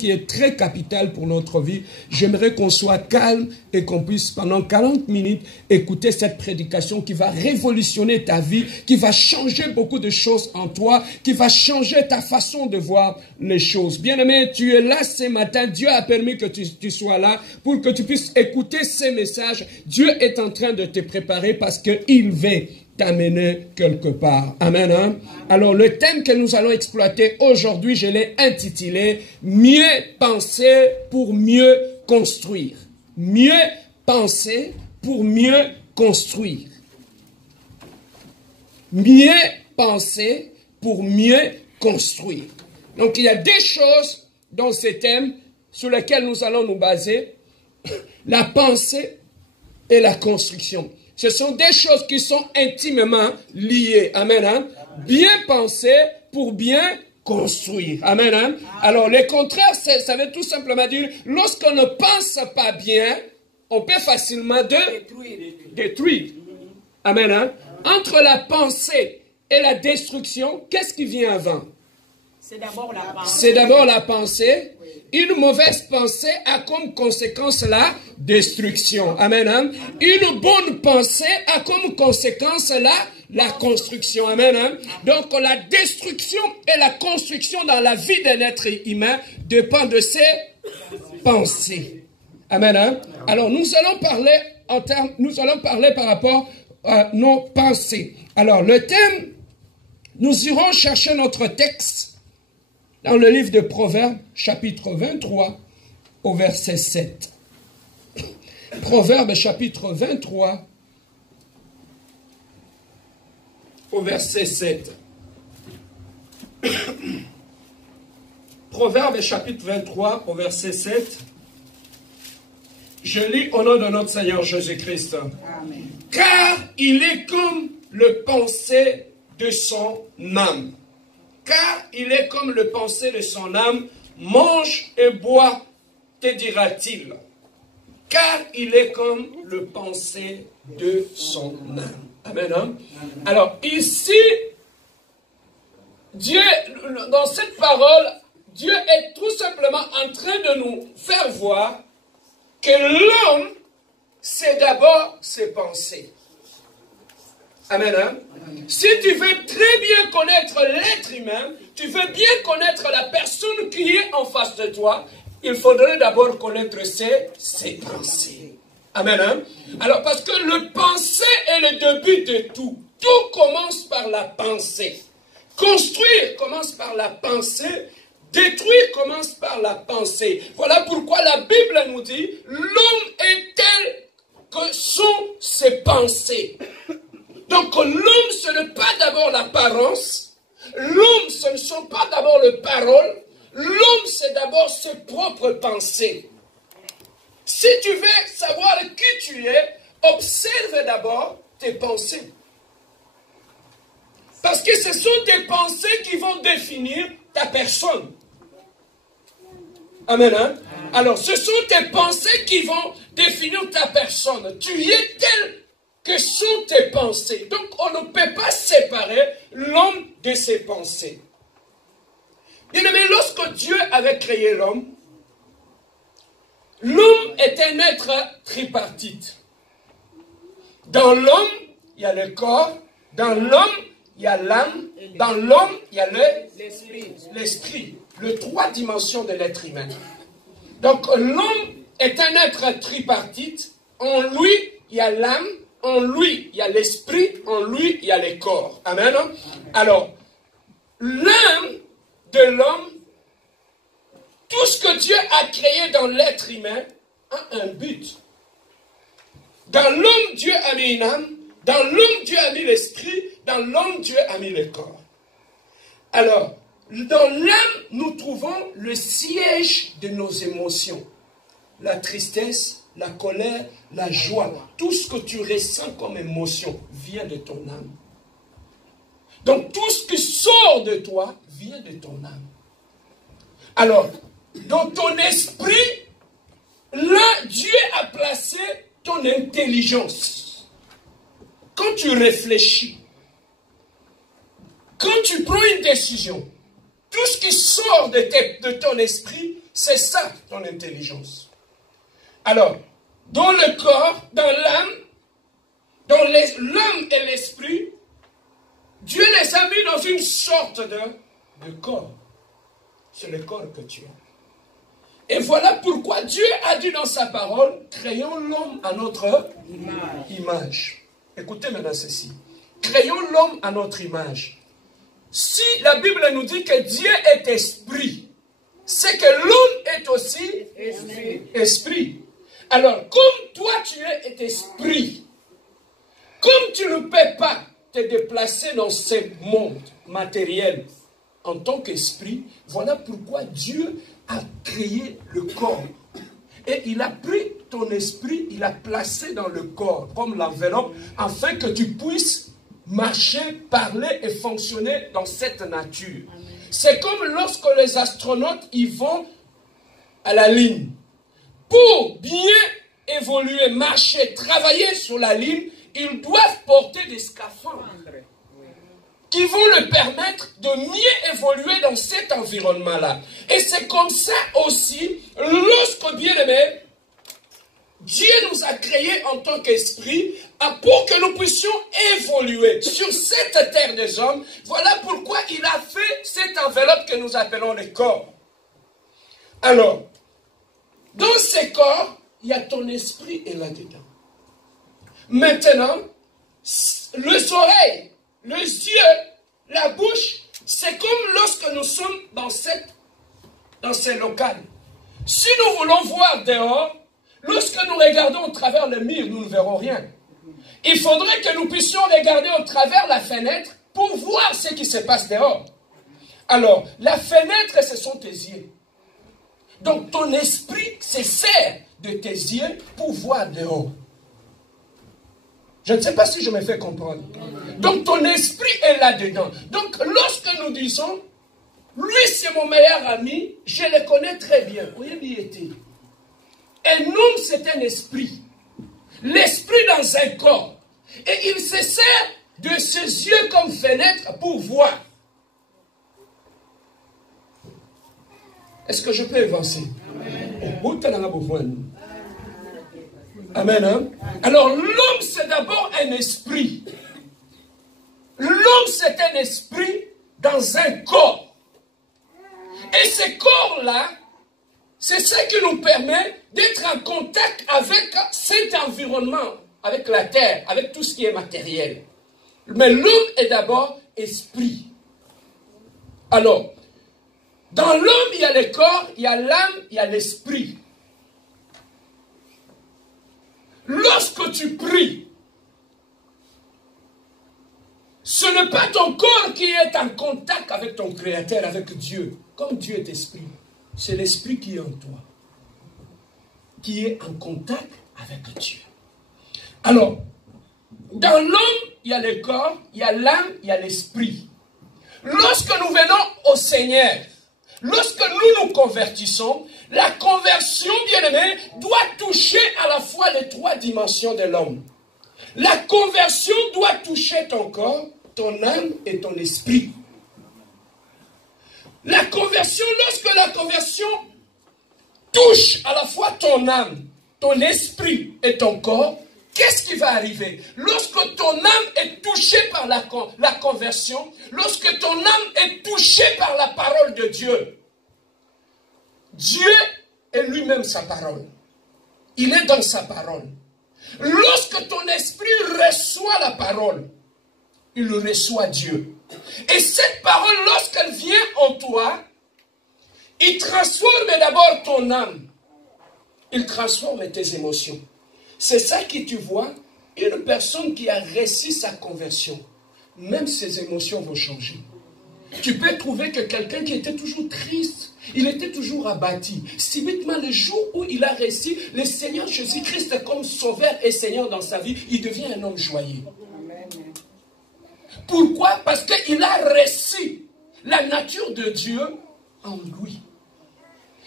qui est très capital pour notre vie. J'aimerais qu'on soit calme et qu'on puisse pendant 40 minutes écouter cette prédication qui va révolutionner ta vie, qui va changer beaucoup de choses en toi, qui va changer ta façon de voir les choses. Bien-aimé, tu es là ce matin. Dieu a permis que tu sois là pour que tu puisses écouter ces messages. Dieu est en train de te préparer parce qu'il veut t'amener quelque part. Amen. Hein? Alors, le thème que nous allons exploiter aujourd'hui, je l'ai intitulé « Mieux penser pour mieux construire ». Mieux penser pour mieux construire. Mieux penser pour mieux construire. Donc, il y a des choses dans ce thème sur lesquelles nous allons nous baser. La pensée et la construction. Ce sont des choses qui sont intimement liées. Amen. Hein? Bien penser pour bien construire. Amen. Hein? Alors, le contraire, ça veut tout simplement dire, lorsqu'on ne pense pas bien, on peut facilement détruire. Amen. Hein? Entre la pensée et la destruction, qu'est-ce qui vient avant? C'est d'abord la pensée. C'est d'abord la pensée. Une mauvaise pensée a comme conséquence la destruction. Amen. Hein? Une bonne pensée a comme conséquence la construction. Amen. Hein? Donc la destruction et la construction dans la vie d'un être humain dépend de ses pensées. Amen. Hein? Alors nous allons parler par rapport à nos pensées. Alors le thème, nous irons chercher notre texte dans le livre de Proverbes, chapitre 23, au verset 7. Proverbes, chapitre 23, au verset 7. Proverbes, chapitre 23, au verset 7. Je lis au nom de notre Seigneur Jésus-Christ. Amen. Car il est comme le pensée de son âme. Car il est comme le pensée de son âme, mange et bois, te dira-t-il. Car il est comme le pensée de son âme. Amen. Hein? Alors ici, Dieu, dans cette parole, Dieu est tout simplement en train de nous faire voir que l'homme, c'est d'abord ses pensées. Amen. Hein? Si tu veux très bien connaître l'être humain, tu veux bien connaître la personne qui est en face de toi, il faudrait d'abord connaître ses pensées. Amen. Hein? Alors, parce que le pensée est le début de tout. Tout commence par la pensée. Construire commence par la pensée. Détruire commence par la pensée. Voilà pourquoi la Bible nous dit, l'homme est tel que sont ses pensées. Donc l'homme, ce n'est pas d'abord l'apparence. L'homme, ce ne sont pas d'abord les paroles. L'homme, c'est d'abord ses propres pensées. Si tu veux savoir qui tu es, observe d'abord tes pensées. Parce que ce sont tes pensées qui vont définir ta personne. Amen. Hein? Alors, ce sont tes pensées qui vont définir ta personne. Tu es tel que sont tes pensées. Donc, on ne peut pas séparer l'homme de ses pensées. Bien-aimé, lorsque Dieu avait créé l'homme, l'homme est un être tripartite. Dans l'homme, il y a le corps. Dans l'homme, il y a l'âme. Dans l'homme, il y a l'esprit. Les trois dimensions de l'être humain. Donc, l'homme est un être tripartite. En lui, il y a l'âme. En lui, il y a l'esprit, en lui, il y a le corps. Amen. Alors, l'âme de l'homme, tout ce que Dieu a créé dans l'être humain a un but. Dans l'homme, Dieu a mis une âme. Dans l'homme, Dieu a mis l'esprit. Dans l'homme, Dieu a mis le corps. Alors, dans l'âme, nous trouvons le siège de nos émotions. La tristesse, la colère, la joie, tout ce que tu ressens comme émotion vient de ton âme. Donc tout ce qui sort de toi vient de ton âme. Alors, dans ton esprit, là, Dieu a placé ton intelligence. Quand tu réfléchis, quand tu prends une décision, tout ce qui sort de ton esprit C'est ça ton intelligence. Alors, dans le corps, dans l'âme, dans l'âme et l'esprit, Dieu les a mis dans une sorte de corps. C'est le corps que tu as. Et voilà pourquoi Dieu a dit dans sa parole, créons l'homme à notre image. Écoutez maintenant ceci. Créons l'homme à notre image. Si la Bible nous dit que Dieu est esprit, c'est que l'homme est aussi esprit. Alors, comme toi tu es esprit, comme tu ne peux pas te déplacer dans ce monde matériel en tant qu'esprit, voilà pourquoi Dieu a créé le corps. Et il a pris ton esprit, il l'a placé dans le corps, comme l'enveloppe, afin que tu puisses marcher, parler et fonctionner dans cette nature. C'est comme lorsque les astronautes ils vont à la Lune. Pour bien évoluer, marcher, travailler sur la Lune, ils doivent porter des scaphandres qui vont leur permettre de mieux évoluer dans cet environnement-là. Et c'est comme ça aussi, lorsque, bien aimé, Dieu nous a créés en tant qu'esprit pour que nous puissions évoluer sur cette terre des hommes. Voilà pourquoi il a fait cette enveloppe que nous appelons le corps. Alors, dans ce corps, il y a ton esprit et là-dedans. Maintenant, les oreilles, les yeux, la bouche, c'est comme lorsque nous sommes dans ces locales. Si nous voulons voir dehors, lorsque nous regardons au travers le mur, nous ne verrons rien. Il faudrait que nous puissions regarder au travers la fenêtre pour voir ce qui se passe dehors. Alors, la fenêtre, ce sont tes yeux. Donc, ton esprit se sert de tes yeux pour voir dehors. Je ne sais pas si je me fais comprendre. Donc, ton esprit est là-dedans. Donc, lorsque nous disons, lui, c'est mon meilleur ami, je le connais très bien. Oui, était. Un homme, c'est un esprit. L'esprit dans un corps. Et il se sert de ses yeux comme fenêtre pour voir. Est-ce que je peux avancer? Amen. Amen. Hein? Alors, l'homme, c'est d'abord un esprit. L'homme, c'est un esprit dans un corps. Et ce corps-là, c'est ce qui nous permet d'être en contact avec cet environnement, avec la terre, avec tout ce qui est matériel. Mais l'homme est d'abord esprit. Alors, dans l'homme, il y a le corps, il y a l'âme, il y a l'esprit. Lorsque tu pries, ce n'est pas ton corps qui est en contact avec ton Créateur, avec Dieu. Comme Dieu est esprit, c'est l'esprit qui est en toi, qui est en contact avec Dieu. Alors, dans l'homme, il y a le corps, il y a l'âme, il y a l'esprit. Lorsque nous venons au Seigneur, lorsque nous nous convertissons, la conversion, bien-aimée, doit toucher à la fois les trois dimensions de l'homme. La conversion doit toucher ton corps, ton âme et ton esprit. La conversion, lorsque la conversion touche à la fois ton âme, ton esprit et ton corps, qu'est-ce qui va arriver? Lorsque ton âme est touchée par la conversion, lorsque ton âme est touchée par la parole de Dieu, Dieu est lui-même sa parole. Il est dans sa parole. Lorsque ton esprit reçoit la parole, il reçoit Dieu. Et cette parole, lorsqu'elle vient en toi, il transforme d'abord ton âme. Il transforme tes émotions. C'est ça que tu vois, une personne qui a réussi sa conversion, même ses émotions vont changer. Tu peux trouver que quelqu'un qui était toujours triste, il était toujours abattu. Subitement, le jour où il a réussi, le Seigneur Jésus-Christ comme sauveur et Seigneur dans sa vie, il devient un homme joyeux. Pourquoi? Parce qu'il a reçu la nature de Dieu en lui.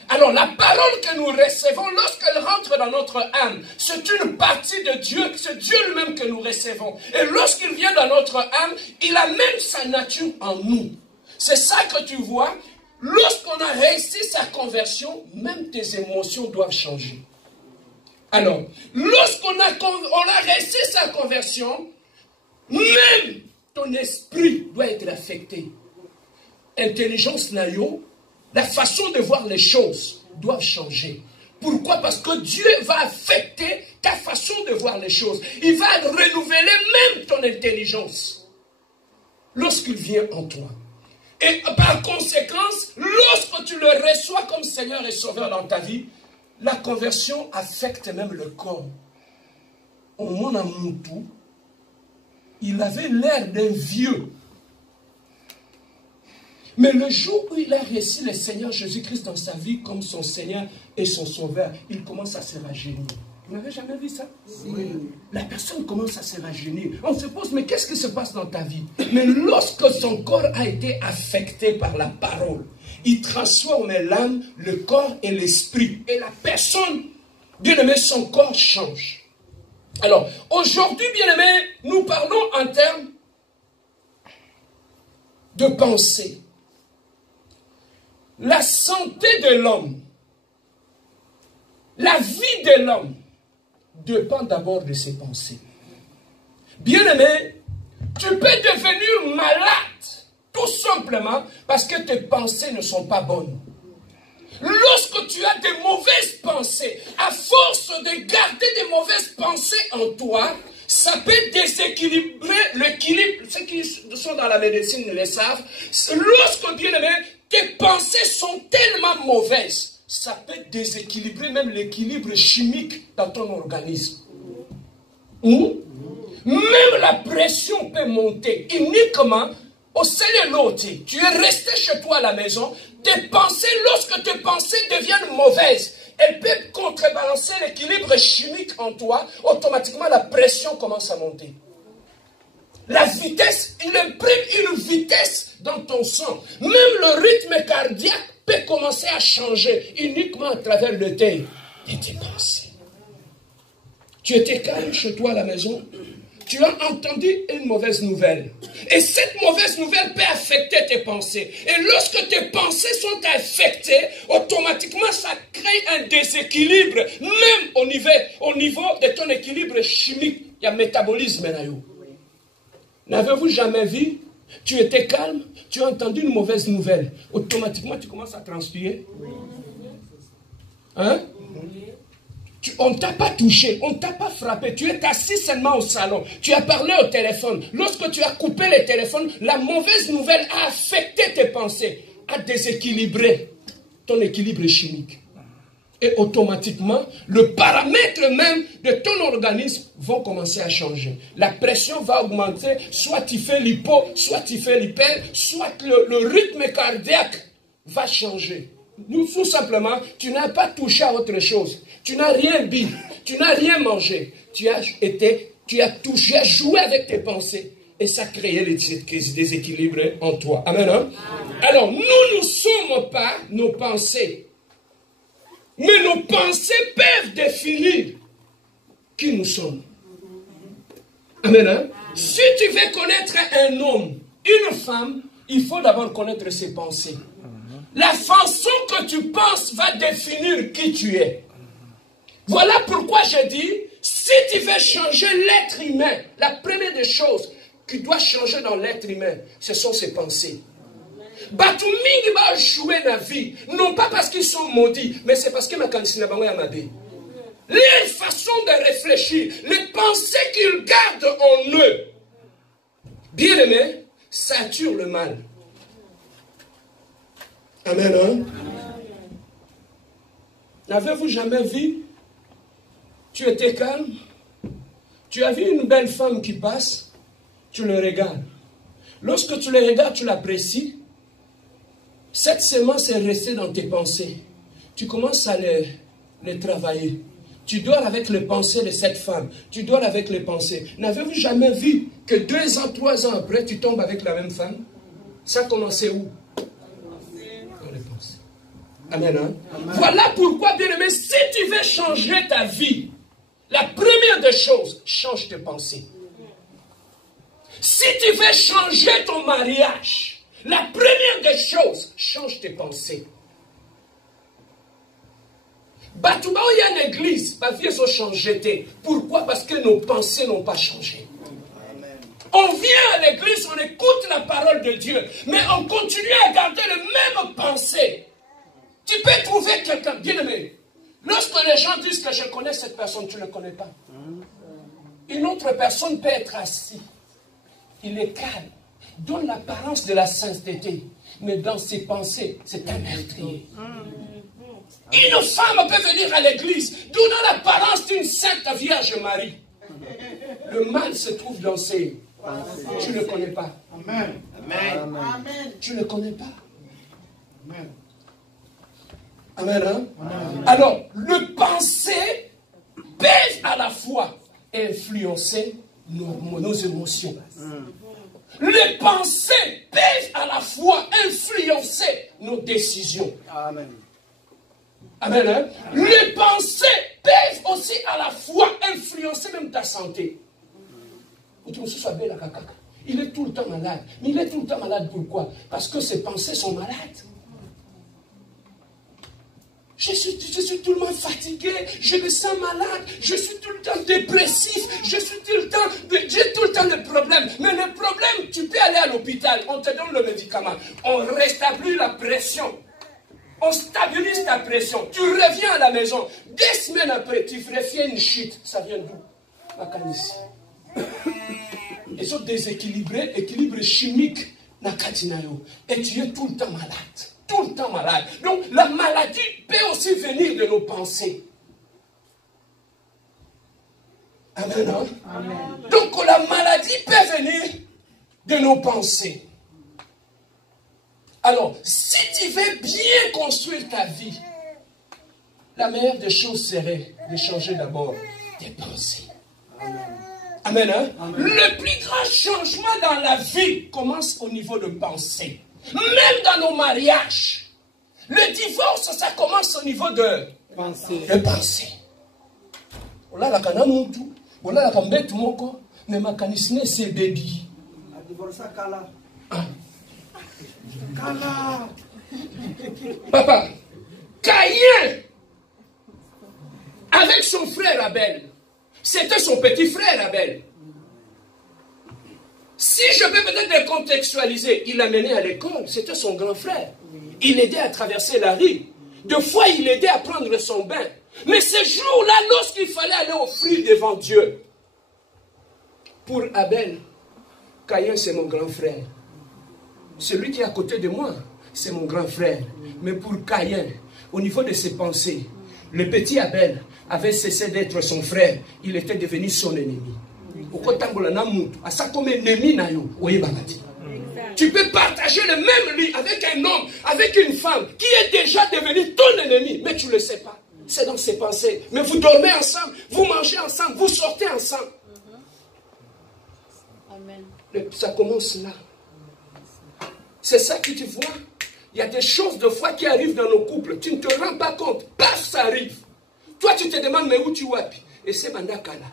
Alors la parole que nous recevons, lorsqu'elle rentre dans notre âme, c'est une partie de Dieu, c'est Dieu lui-même que nous recevons. Et lorsqu'il vient dans notre âme, il amène sa nature en nous. C'est ça que tu vois. lorsqu'on a réussi sa conversion, même tes émotions doivent changer. Alors, lorsqu'on a réussi sa conversion, même ton esprit doit être affecté. Intelligence naïo, la façon de voir les choses doit changer. Pourquoi? Parce que Dieu va affecter ta façon de voir les choses. Il va renouveler même ton intelligence lorsqu'il vient en toi. Et par conséquence, lorsque tu le reçois comme Seigneur et Sauveur dans ta vie, la conversion affecte même le corps. Au mon amour, il avait l'air d'un vieux. Mais le jour où il a reçu le Seigneur Jésus-Christ dans sa vie comme son Seigneur et son Sauveur, il commence à se rajeunir. Vous n'avez jamais vu ça? Oui. La personne commence à se rajeunir. On se pose, mais qu'est-ce qui se passe dans ta vie? Mais lorsque son corps a été affecté par la parole, il transforme l'âme, le corps et l'esprit. Et la personne, bien aimé, son corps change. Alors, aujourd'hui, bien aimé, nous parlons en termes de pensée. La santé de l'homme, la vie de l'homme dépend d'abord de ses pensées. Bien-aimé, tu peux devenir malade tout simplement parce que tes pensées ne sont pas bonnes. Lorsque tu as des mauvaises pensées, à force de garder des mauvaises pensées en toi, ça peut déséquilibrer l'équilibre. Ceux qui sont dans la médecine le savent. Lorsque, bien-aimé, tes pensées sont tellement mauvaises, ça peut déséquilibrer même l'équilibre chimique dans ton organisme. Même la pression peut monter uniquement au sein de l'autre. Tu es resté chez toi à la maison, tes pensées, lorsque tes pensées deviennent mauvaises, elles peuvent contrebalancer l'équilibre chimique en toi, automatiquement la pression commence à monter. La vitesse, il imprime une vitesse dans ton sang. Même le rythme cardiaque peut commencer à changer uniquement à travers le thé de tes pensées. Tu étais calme chez toi à la maison, tu as entendu une mauvaise nouvelle. Et cette mauvaise nouvelle peut affecter tes pensées. Et lorsque tes pensées sont affectées, automatiquement ça crée un déséquilibre, même au niveau de ton équilibre chimique. Il y a métabolisme là. N'avez-vous jamais vu? Tu étais calme, tu as entendu une mauvaise nouvelle. Automatiquement, tu commences à transpirer. Hein? On ne t'a pas touché, on ne t'a pas frappé. Tu es assis seulement au salon. Tu as parlé au téléphone. Lorsque tu as coupé le téléphone, la mauvaise nouvelle a affecté tes pensées, a déséquilibré ton équilibre chimique. Et automatiquement, le paramètre même de ton organisme va commencer à changer. La pression va augmenter, soit tu fais l'hypo, soit tu fais l'hyper, soit le rythme cardiaque va changer. Nous, tout simplement, tu n'as pas touché à autre chose. Tu n'as rien bu, tu n'as rien mangé. Tu as joué avec tes pensées. Et ça créait des déséquilibres en toi. Amen. Hein? Alors, nous ne sommes pas nos pensées. Mais nos pensées peuvent définir qui nous sommes. Amen. Hein? Si tu veux connaître un homme, une femme, il faut d'abord connaître ses pensées. La façon que tu penses va définir qui tu es. Voilà pourquoi je dis, si tu veux changer l'être humain, la première des choses qui doit changer dans l'être humain, ce sont ses pensées. Batu mingi va jouer la vie, non pas parce qu'ils sont maudits, mais c'est parce que ma candidature n'a pas été. Les façons de réfléchir, les pensées qu'ils gardent en eux, bien aimé, ça tue le mal. Amen. Hein? N'avez-vous jamais vu? Tu étais calme, tu as vu une belle femme qui passe, tu le regardes. Lorsque tu le regardes, tu l'apprécies. Cette semence est restée dans tes pensées. Tu commences à les travailler. Tu dors avec les pensées de cette femme. Tu dors avec les pensées. N'avez-vous jamais vu que 2 ans, 3 ans après, tu tombes avec la même femme? Ça a commencé où? Dans les pensées. Amen. Hein? Amen. Voilà pourquoi, bien-aimé, si tu veux changer ta vie, la première des choses, change tes pensées. Si tu veux changer ton mariage, La première des choses, change tes pensées. Batouba, il y a une église, ma vie, ils ont changé. Pourquoi? Parce que nos pensées n'ont pas changé. On vient à l'église, on écoute la parole de Dieu, mais on continue à garder les mêmes pensées. Tu peux trouver quelqu'un, bien aimé. Lorsque les gens disent que je connais cette personne, tu ne le connais pas. Une autre personne peut être assise. Il est calme, donne l'apparence de la sainteté, mais dans ses pensées, c'est un meurtrier. Une femme peut venir à l'église, donnant l'apparence d'une sainte Vierge Marie. Le mal se trouve dans ses pensées. Tu ne le connais pas. Amen. Amen. Tu ne le connais pas. Amen. Amen, hein? Amen. Alors, le pensée pèse à la fois et influencer nos émotions. Les pensées pèsent à la fois influencer nos décisions. Amen. Amen, hein? Les pensées pèsent aussi à la fois influencer même ta santé. Il est tout le temps malade. Mais il est tout le temps malade pourquoi? Parce que ses pensées sont malades. Je suis tout le temps fatigué, je me sens malade, je suis tout le temps dépressif, j'ai tout le temps des problèmes. Mais le problème, tu peux aller à l'hôpital, on te donne le médicament, on rétablit la pression, on stabilise ta pression, tu reviens à la maison, 2 semaines après, tu ferais une chute, ça vient d'où? La canisse. Ils sont déséquilibrés, équilibre chimique, et tu es tout le temps malade. Tout le temps malade. Donc la maladie peut aussi venir de nos pensées. Amen, hein? Amen. Donc la maladie peut venir de nos pensées. Alors, si tu veux bien construire ta vie, la meilleure des choses serait de changer d'abord tes pensées. Amen, hein? Amen. Le plus grand changement dans la vie commence au niveau de pensée. Même dans nos mariages, le divorce, ça commence au niveau de pensée. On a la kanamutu, on a la kambetu moko, mais ma kanisine c'est baby. Kala. Papa, Caïn, avec son frère Abel, c'était son petit frère Abel. Si je peux peut-être le contextualiser, il l'a mené à l'école, c'était son grand frère. Il l'aidait à traverser la rue. Deux fois, il l'aidait à prendre son bain. Mais ce jour-là, lorsqu'il fallait aller offrir devant Dieu, pour Abel, Caïn, c'est mon grand frère. Celui qui est à côté de moi, c'est mon grand frère. Mais pour Caïn, au niveau de ses pensées, le petit Abel avait cessé d'être son frère. Il était devenu son ennemi. Tu peux partager le même lit avec un homme, avec une femme qui est déjà devenu ton ennemi, mais tu ne le sais pas. C'est dans ses pensées. Mais vous dormez ensemble, vous mangez ensemble, vous sortez ensemble. Amen. Ça commence là. C'est ça que tu vois. Il y a des choses de foi qui arrivent dans nos couples. Tu ne te rends pas compte. Paf, ça arrive. Toi, tu te demandes, mais où tu vas? Et c'est Mandakala.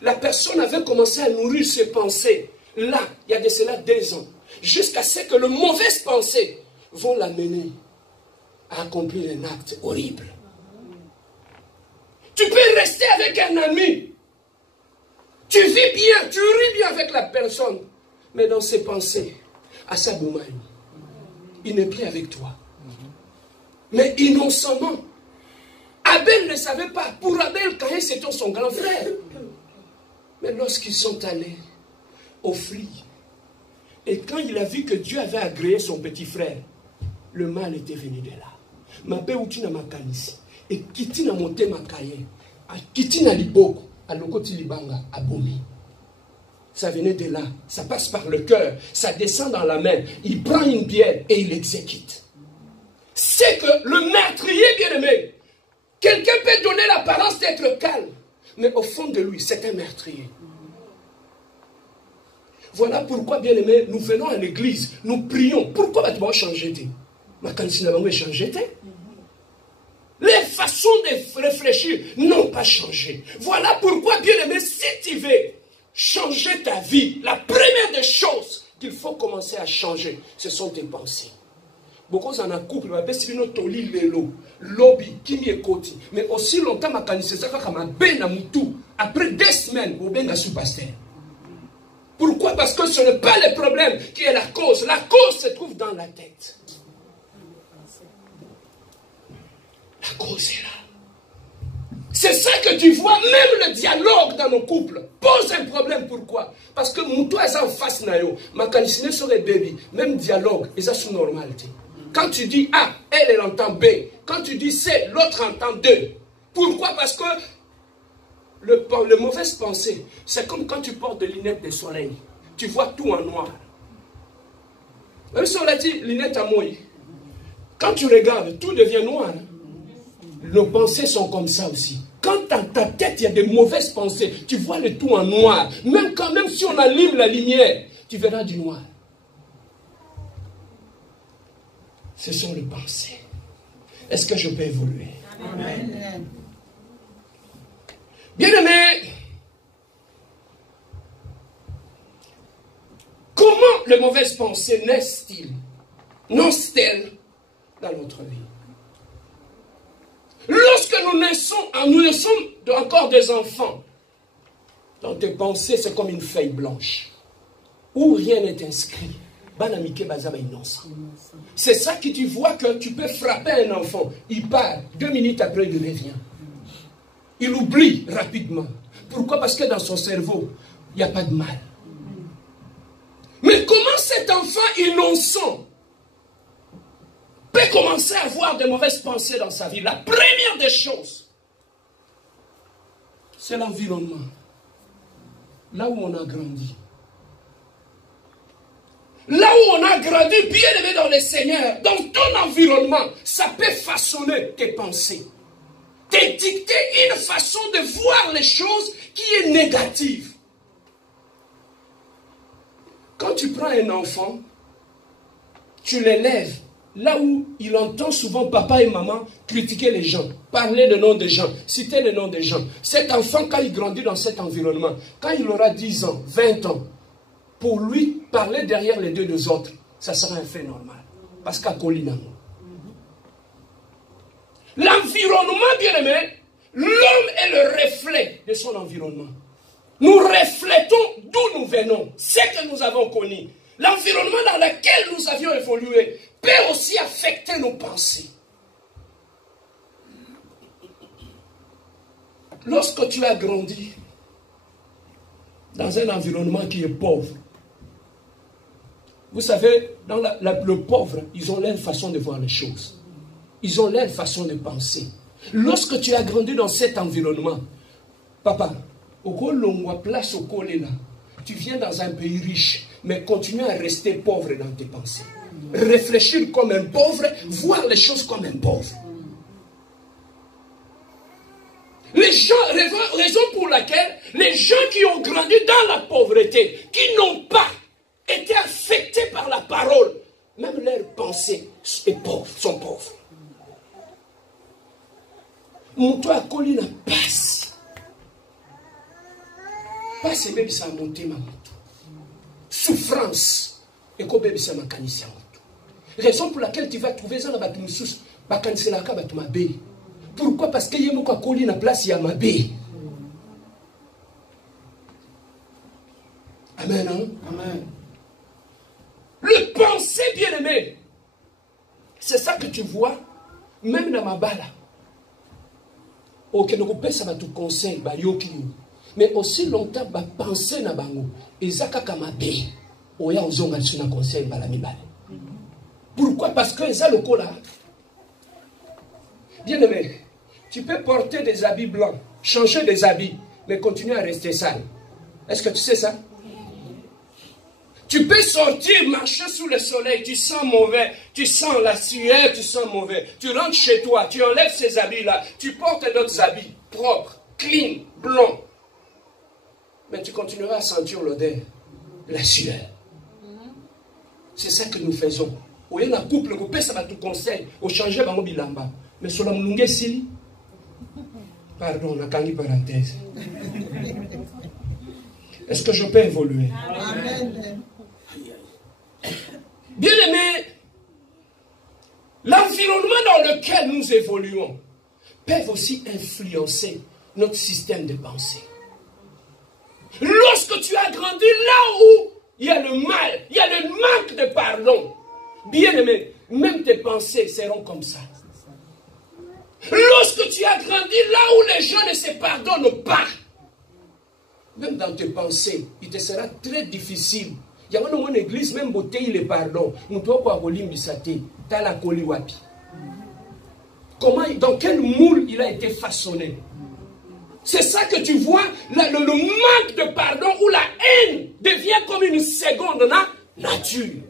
La personne avait commencé à nourrir ses pensées. Là, il y a de cela 2 ans. Jusqu'à ce que les mauvaises pensées vont l'amener à accomplir un acte horrible. Tu peux rester avec un ami. Tu vis bien, tu ris bien avec la personne. Mais dans ses pensées, à sa boumaï, il n'est plus avec toi. Mais innocemment, Abel ne savait pas. Pour Abel, Caïn, c'était son grand frère. Mais lorsqu'ils sont allés offrir, et quand il a vu que Dieu avait agréé son petit frère, le mal était venu de là. Ma paix ou tu n'as ma canisi. Et quitte n'a monté ma cahier. Quitte n'a liboko. À l'okoti libanga. À bomi. Ça venait de là. Ça passe par le cœur. Ça descend dans la main. Il prend une bière et il l'exécute. C'est que le meurtrier bien-aimé, quelqu'un peut donner l'apparence d'être calme. Mais au fond de lui, c'est un meurtrier. Voilà pourquoi, bien aimé, nous venons à l'église, nous prions. Pourquoi tu vas changer? Les façons de réfléchir n'ont pas changé. Voilà pourquoi, bien aimé, si tu veux changer ta vie, la première des choses, qu'il faut commencer à changer, ce sont tes pensées. Beaucoup en un couple, mais aussi longtemps, après 2 semaines, pourquoi? Parce que ce n'est pas le problème qui est la cause. La cause se trouve dans la tête. La cause est là. C'est ça que tu vois, même le dialogue dans nos couples pose un problème. Pourquoi? Parce que toi, ça en face nayo, ma canicine sur les bébés, même dialogue, et ça c'est normal. Quand tu dis A, elle entend B. Quand tu dis C, l'autre entend 2. Pourquoi? Parce que le mauvaise pensée, c'est comme quand tu portes des lunettes de soleil. Tu vois tout en noir. Même si on a dit lunettes à moi, quand tu regardes, tout devient noir. Nos pensées sont comme ça aussi. Quand dans ta tête, il y a des mauvaises pensées, tu vois le tout en noir. Même si on allume la lumière, tu verras du noir. Ce sont les pensées. Est-ce que je peux évoluer? Amen. Bien-aimés, comment les mauvaises pensées naissent-ils? Naissent-elles dans notre vie? Lorsque nous naissons encore des enfants, dans tes pensées, c'est comme une feuille blanche, où rien n'est inscrit. C'est ça que tu vois que tu peux frapper un enfant. Il part, 2 minutes après, il revient. Il oublie rapidement. Pourquoi? Parce que dans son cerveau, il n'y a pas de mal. Mais comment cet enfant innocent peut commencer à avoir de mauvaises pensées dans sa vie? La première des choses, c'est l'environnement. Là où on a grandi. Là où on a grandi, bien aimé dans le Seigneur, dans ton environnement, ça peut façonner tes pensées. Te dicter une façon de voir les choses qui est négative. Quand tu prends un enfant, tu l'élèves là où il entend souvent papa et maman critiquer les gens, parler le nom des gens, citer le nom des gens. Cet enfant, quand il grandit dans cet environnement, quand il aura 10 ans, 20 ans, pour lui, parler derrière les deux autres, ça sera un fait normal. Parce qu'à Colinamo. L'environnement, bien aimé, l'homme est le reflet de son environnement. Nous reflétons d'où nous venons, ce que nous avons connu. L'environnement dans lequel nous avions évolué peut aussi affecter nos pensées. Lorsque tu as grandi dans un environnement qui est pauvre, vous savez, dans le pauvre, ils ont leur façon de voir les choses. Ils ont leur façon de penser. Lorsque tu as grandi dans cet environnement, papa, place au collé là, tu viens dans un pays riche, mais continue à rester pauvre dans tes pensées. Réfléchir comme un pauvre, voir les choses comme un pauvre. Les gens, raison pour laquelle les gens qui ont grandi dans la pauvreté, qui n'ont pas été affectés par la parole, même leurs pensées sont pauvres. Moutou a collé la passe. Passe et même ça a monté ma moto. Souffrance. Et qu'on bébé ça m'a canissé à moto. Raison pour laquelle tu vas trouver ça dans la sous, bah canissé la caba tu m'as bé. Pourquoi? Parce qu'il y a beaucoup à coller la place, il y a ma bé. Amen, hein? Amen. Le pensée bien aimé, c'est ça que tu vois, même dans ma bala. Ok, donc ça va te conseiller, mais aussi longtemps, bah penser na bango, et zaka kamabe, oya ozonga sur un conseil balami bale. Pourquoi? Parce que ça le cola. Bien aimé, tu peux porter des habits blancs, changer des habits, mais continuer à rester sale. Est-ce que tu sais ça? Tu peux sortir, marcher sous le soleil, tu sens mauvais, tu sens la sueur, tu sens mauvais. Tu rentres chez toi, tu enlèves ces habits-là, tu portes d'autres habits propres, clean, blancs. Mais tu continueras à sentir l'odeur, la sueur. C'est ça que nous faisons. Au lieu d'un couple, ça va te conseiller, au changer bango bilamba. Mais sur la moulungue sili, pardon, on a quand même parenthèse. Est-ce que je peux évoluer? Amen. Bien-aimés, l'environnement dans lequel nous évoluons peut aussi influencer notre système de pensée. Lorsque tu as grandi là où il y a le mal, il y a le manque de pardon, bien-aimé, même tes pensées seront comme ça. Lorsque tu as grandi là où les gens ne se pardonnent pas, même dans tes pensées, il te sera très difficile. Il y a une église, même beauté, il est pardon. Nous pouvons voir la wapi. Comment, dans quel moule il a été façonné. C'est ça que tu vois, le manque de pardon où la haine devient comme une seconde nature.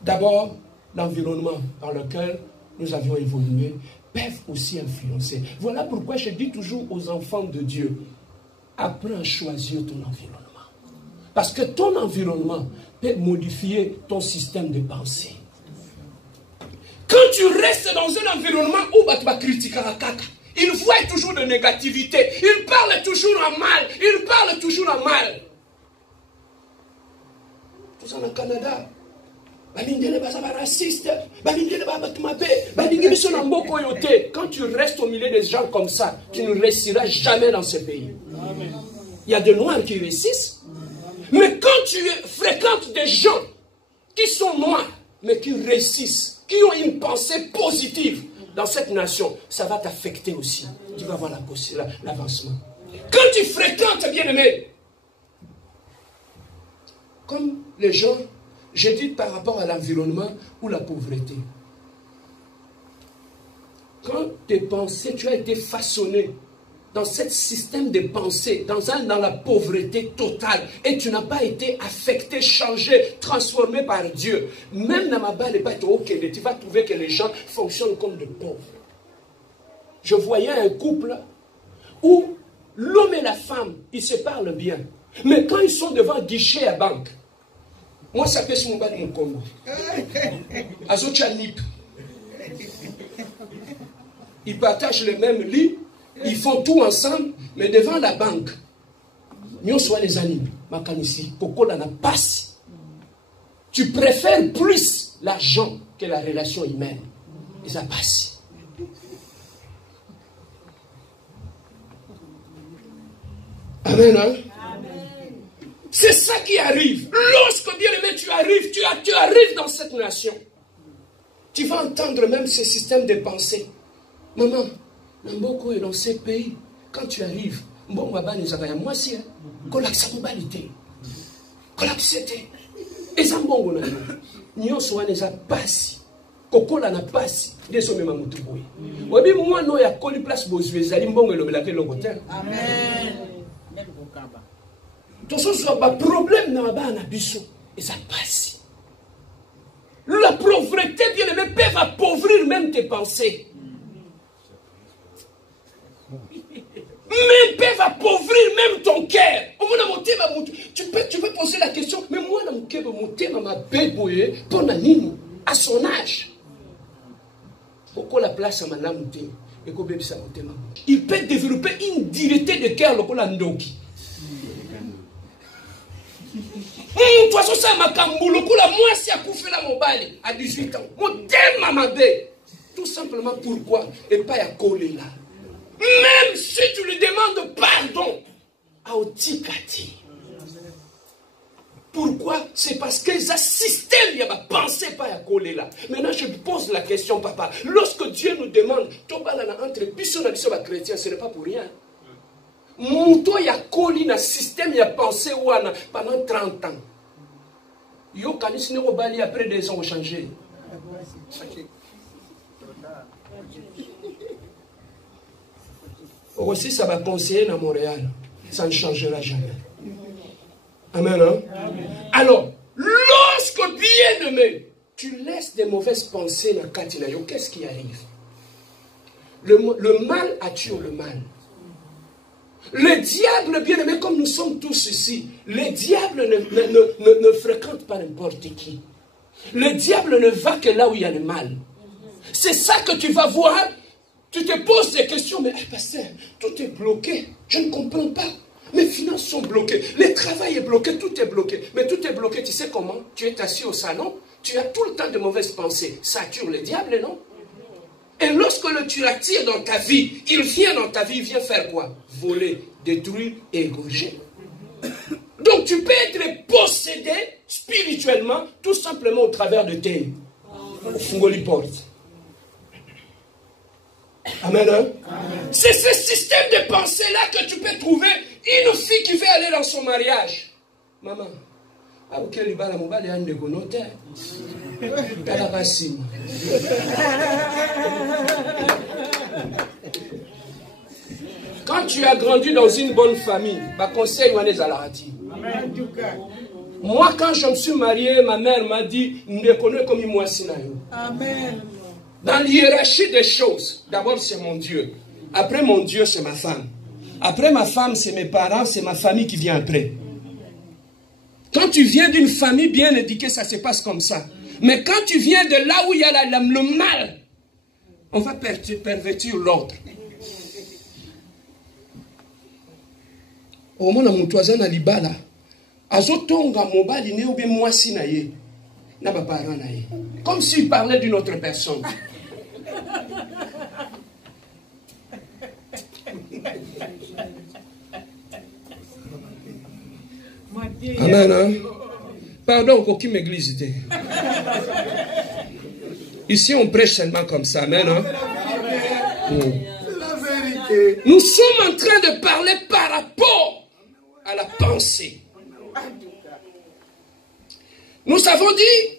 D'abord, l'environnement dans lequel nous avions évolué peuvent aussi influencer. Voilà pourquoi je dis toujours aux enfants de Dieu, apprends à choisir ton environnement. Parce que ton environnement peut modifier ton système de pensée. Quand tu restes dans un environnement où tu vas critiquer la caca, il voit toujours de négativité, il parle toujours en mal, il parle toujours en mal. Tout ça au Canada. Quand tu restes au milieu des gens comme ça, tu ne réussiras jamais dans ce pays. Amen. Il y a des noirs qui réussissent. Mais quand tu fréquentes des gens qui sont noirs, mais qui réussissent, qui ont une pensée positive dans cette nation, ça va t'affecter aussi. Tu vas voir l'avancement. Quand tu fréquentes, bien-aimé, comme les gens, j'ai dit par rapport à l'environnement ou la pauvreté. Quand tes pensées, tu as été façonné dans ce système de pensée, dans la pauvreté totale, et tu n'as pas été affecté, changé, transformé par Dieu, même dans ma balle, tu vas trouver que les gens fonctionnent comme des pauvres. Je voyais un couple où l'homme et la femme, ils se parlent bien, mais quand ils sont devant un guichet à banque, moi, ça fait mon bas de mon Congo. Azochanip. Ils partagent le même lit, ils font tout ensemble, mais devant la banque, nous sommes les animaux. Makanisi, Koko n'a pas. Tu préfères plus l'argent que la relation humaine. Et ça passe. Amen, hein? C'est ça qui arrive. Lorsque, bien aimé, tu arrives dans cette nation, tu vas entendre même ce système de pensée. Maman, Mboko est dans ce pays. Quand tu arrives, bon, moi aussi, collapsabilité. Collapsité. Et ça, bon, nous sommes des passi. Kokola na passi. Des sommes même moutouboui. Wabi, moi, non, il y a collé place Bosvé, Zalim et le Belake Logotel. Amen. Tout ça, c'est un problème dans la biso. Et ça passe. La pauvreté, bien aimé, peut appauvrir même tes pensées. Même peuvent appauvrir même ton cœur. Tu peux poser la question, mais moi, dans mon cœur, ma bébé, pour Nanini, à son âge. Pourquoi la place à ma lame, il peut développer une direction de cœur, le Kolandoki. De toute façon, ça m'a camboulé. Moi, si à fait la mobile à 18 ans, mon thème m'a bé. Tout simplement pourquoi? Et pas à coller là. Même si tu lui demandes pardon, à Otikati. Pourquoi? C'est parce que les système, il y a pensé pas à coller là. Maintenant, je pose la question, papa. Lorsque Dieu nous demande, entre bisous et chrétien, ce n'est pas pour rien. Mouto ya koli na système ya pensée wana pendant 30 ans. Yo kanis ne obali après 2 ans ont changé. Aussi ça va conseiller à Montréal. Ça ne changera jamais. Amen, hein? Amen. Alors, lorsque bien aimé, tu laisses des mauvaises pensées dans Katinayo, qu'est-ce qui arrive? Le mal attire le mal. Le diable, bien aimé, comme nous sommes tous ici, le diable ne fréquente pas n'importe qui. Le diable ne va que là où il y a le mal. C'est ça que tu vas voir. Tu te poses des questions, mais pasteur, tout est bloqué. Je ne comprends pas. Mes finances sont bloquées. Le travail est bloqué, tout est bloqué. Mais tout est bloqué, tu sais comment? Tu es assis au salon, tu as tout le temps de mauvaises pensées. Ça attire le diable, non? Et lorsque tu l'attires dans ta vie, il vient dans ta vie, il vient faire quoi? Voler, détruire et égorger. Donc tu peux être possédé spirituellement, tout simplement au travers de tes fungoli portes. Amen. Hein? C'est ce système de pensée-là que tu peux trouver une fille qui veut aller dans son mariage. Maman, quand tu as grandi dans une bonne famille, conseil moi, quand je me suis marié, ma mère m'a dit, ne connais comme moi. Amen. Dans l'hiérarchie des choses, d'abord c'est mon Dieu. Après mon Dieu, c'est ma femme. Après ma femme, c'est mes parents, c'est ma famille qui vient après. Quand tu viens d'une famille bien éduquée, ça se passe comme ça. Mais quand tu viens de là où il y a le mal, on va pervertir l'ordre. Au moment où mon toisin a libala, azotonga mobali ne obe mwasi na ye, na ba parents na ye, comme s'il parlait d'une autre personne. Amen. Hein? Pardon, aucune église était. Ici, on prêche seulement comme ça. Amen. Hein? La vérité. Nous sommes en train de parler par rapport à la pensée. Nous avons dit,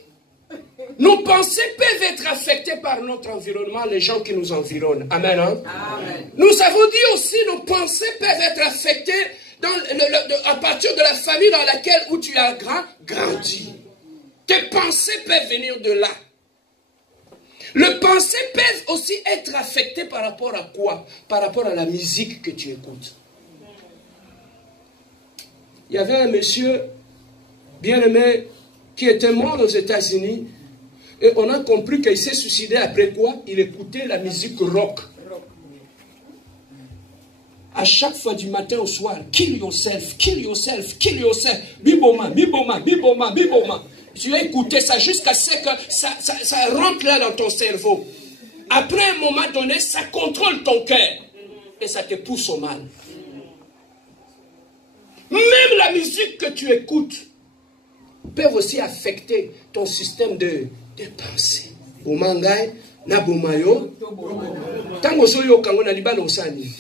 nos pensées peuvent être affectées par notre environnement, les gens qui nous environnent. Amen. Hein? Amen. Nous avons dit aussi, nos pensées peuvent être affectées à partir de la famille dans laquelle où tu as grandi. Tes pensées peuvent venir de là. Les pensées peuvent aussi être affectées par rapport à quoi? Par rapport à la musique que tu écoutes. Il y avait un monsieur bien-aimé qui était mort aux États-Unis et on a compris qu'il s'est suicidé après quoi? Il écoutait la musique rock. À chaque fois du matin au soir, kill yourself, kill yourself, kill yourself, biboma, biboma, biboma, biboma. Tu as écouté ça jusqu'à ce que ça rentre là dans ton cerveau. Après un moment donné, ça contrôle ton cœur et ça te pousse au mal. Même la musique que tu écoutes peut aussi affecter ton système de pensée. Au mangai, na bomayo, tango soyo kango na libalo osani.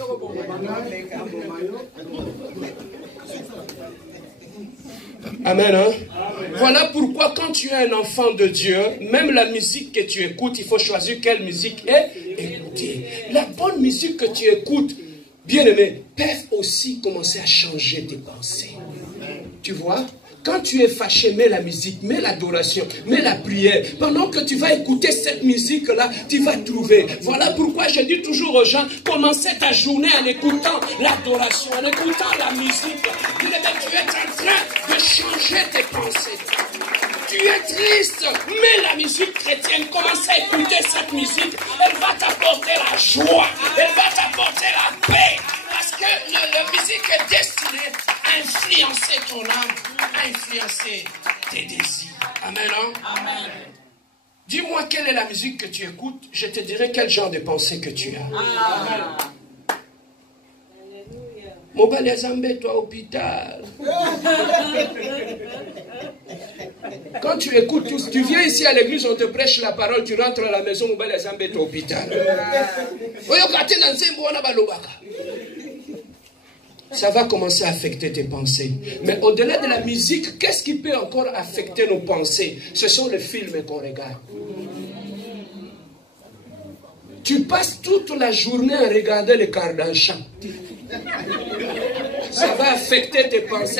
Amen. Hein? Voilà pourquoi quand tu es un enfant de Dieu, même la musique que tu écoutes, il faut choisir quelle musique écouter. La bonne musique que tu écoutes, bien aimé, peut aussi commencer à changer tes pensées. Tu vois? Quand tu es fâché, mets la musique, mets l'adoration, mets la prière. Pendant que tu vas écouter cette musique-là, tu vas trouver. Voilà pourquoi je dis toujours aux gens, commencez ta journée en écoutant l'adoration, en écoutant la musique. Tu es en train de changer tes pensées. Tu es triste, mets la musique chrétienne, commence à écouter cette musique. Elle va t'apporter la joie, elle va t'apporter la paix. Parce que la musique est destinée à influencer ton âme, à influencer tes désirs. Amen. Hein? Amen. Dis-moi quelle est la musique que tu écoutes, je te dirai quel genre de pensée que tu as. Amen. Mobile Zambé, toi, hôpital. Quand tu écoutes tous, tu viens ici à l'église, on te prêche la parole, tu rentres à la maison, Mobile Zambé, toi, hôpital. Ça va commencer à affecter tes pensées. Mais au-delà de la musique, qu'est-ce qui peut encore affecter nos pensées? Ce sont les films qu'on regarde. Tu passes toute la journée à regarder les Kardashians. Ça va affecter tes pensées.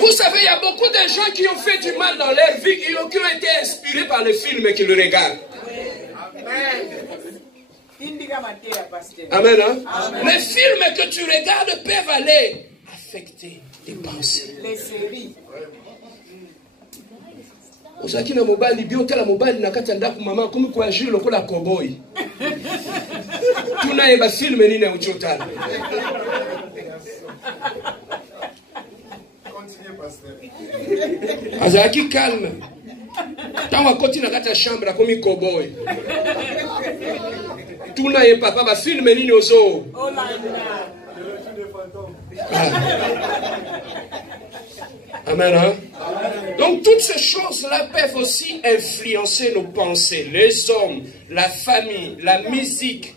Vous savez, il y a beaucoup de gens qui ont fait du mal dans leur vie et qui ont été inspirés par les films qu'ils regardent. Amen. Hein? Amen. Les films que tu regardes peuvent aller affecter tes pensées. Les séries. Osaki na mobali, biote la mobali na kati ndaku mama comme quoi agir lokola cowboy. Tuna eba film nini ya uchotana. Continuez, pasteur. Azaki calme. Tant à côté na kati ya chambre comme cowboy. Tuna e papa ba film nini ozo. Amen. Hein? Donc toutes ces choses-là peuvent aussi influencer nos pensées. Les hommes, la famille, la musique,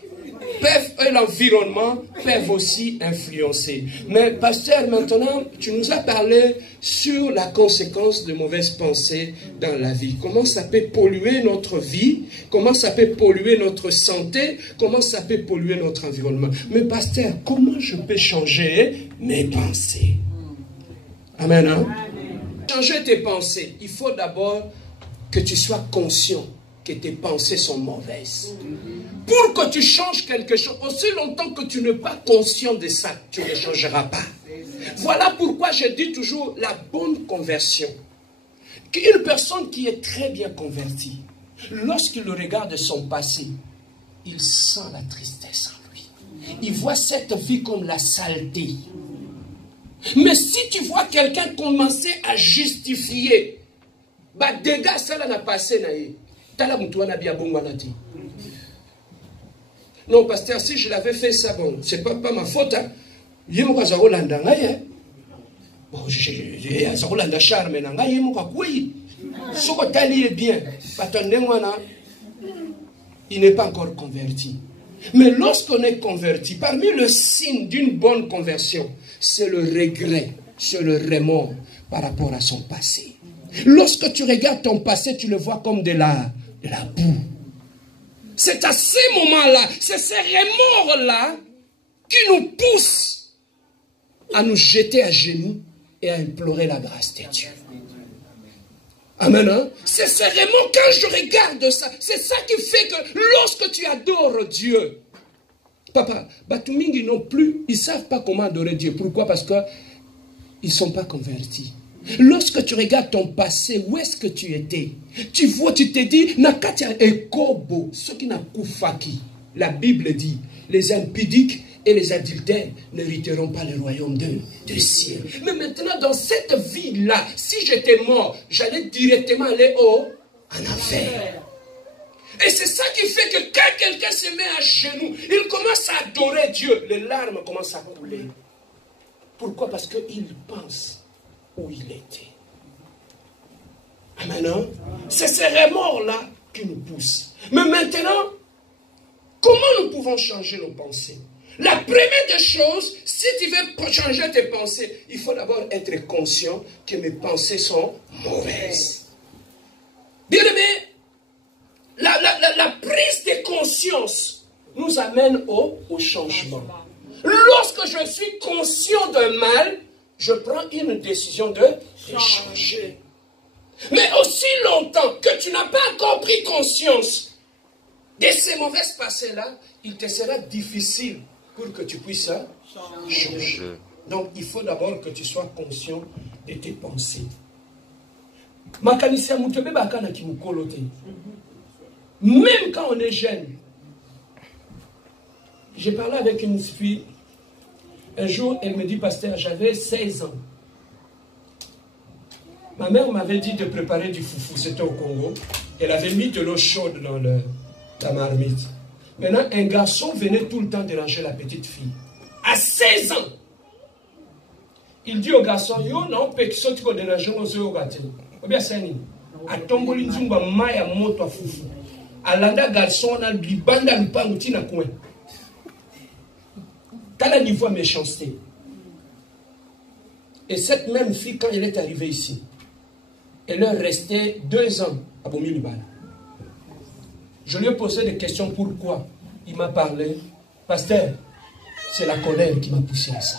et l'environnement peuvent aussi influencer. Mais pasteur, maintenant, tu nous as parlé sur la conséquence de mauvaises pensées dans la vie. Comment ça peut polluer notre vie, comment ça peut polluer notre santé, comment ça peut polluer notre environnement. Mais pasteur, comment je peux changer mes pensées? Amen. Hein? Changer tes pensées, il faut d'abord que tu sois conscient que tes pensées sont mauvaises. Pour que tu changes quelque chose, aussi longtemps que tu n'es pas conscient de ça, tu ne changeras pas. Voilà pourquoi je dis toujours la bonne conversion. Une personne qui est très bien convertie, lorsqu'il regarde son passé, il sent la tristesse en lui. Il voit cette vie comme la saleté. Mais si tu vois quelqu'un commencer à justifier, bah dégâts ça n'a passé naïe. Non, pasteur, si je l'avais fait ça, bon, c'est pas ma faute. Hein. Bon, charme, il n'est pas encore converti. Mais lorsqu'on est converti, parmi le signe d'une bonne conversion, c'est le regret, c'est le remords par rapport à son passé. Lorsque tu regardes ton passé, tu le vois comme de la boue. C'est à ces moments-là, c'est ces remords-là qui nous poussent à nous jeter à genoux et à implorer la grâce de Dieu. Amen. Hein? C'est ces remords, quand je regarde ça, c'est ça qui fait que lorsque tu adores Dieu, papa, Batumingi non plus, ils ne savent pas comment adorer Dieu. Pourquoi? Parce qu'ils ne sont pas convertis. Lorsque tu regardes ton passé, où est-ce que tu étais? Tu vois, tu te dis, Nakatia Ekobo, ce qui n'a koufaki. La Bible dit, les impudiques et les adultères n'hériteront pas le royaume de ciel. Mais maintenant, dans cette vie-là, si j'étais mort, j'allais directement aller en enfer. Et c'est ça qui fait que quand quelqu'un se met à genoux, il commence à adorer Dieu, les larmes commencent à couler. Pourquoi? Parce qu'il pense où il était. Amen. C'est ces remords-là qui nous poussent. Mais maintenant, comment nous pouvons changer nos pensées? La première des choses, si tu veux changer tes pensées, il faut d'abord être conscient que mes pensées sont mauvaises. Bien aimé, la prise de conscience nous amène au changement. Lorsque je suis conscient d'un mal, je prends une décision de changer. Mais aussi longtemps que tu n'as pas encore pris conscience de ces mauvaises passées-là, il te sera difficile pour que tu puisses changer. Donc, il faut d'abord que tu sois conscient de tes pensées. Même quand on est jeune, j'ai parlé avec une fille. Un jour, elle me dit, pasteur, j'avais 16 ans. Ma mère m'avait dit de préparer du foufou, c'était au Congo. Elle avait mis de l'eau chaude dans la marmite. Maintenant, un garçon venait tout le temps déranger la petite fille. À 16 ans. Il dit au garçon, yo, non, petit tu peux déranger mon zéro gâté. Ou bien c'est ni. A tomboli nzumba maya moto à foufou. À l'anda garçon, on a libanda lupanguti na coin. Quel niveau de méchanceté. Et cette même fille, quand elle est arrivée ici, elle est restée 2 ans à Bomilibala. Je lui ai posé des questions, pourquoi? Il m'a parlé, pasteur, c'est la colère qui m'a poussé à ça.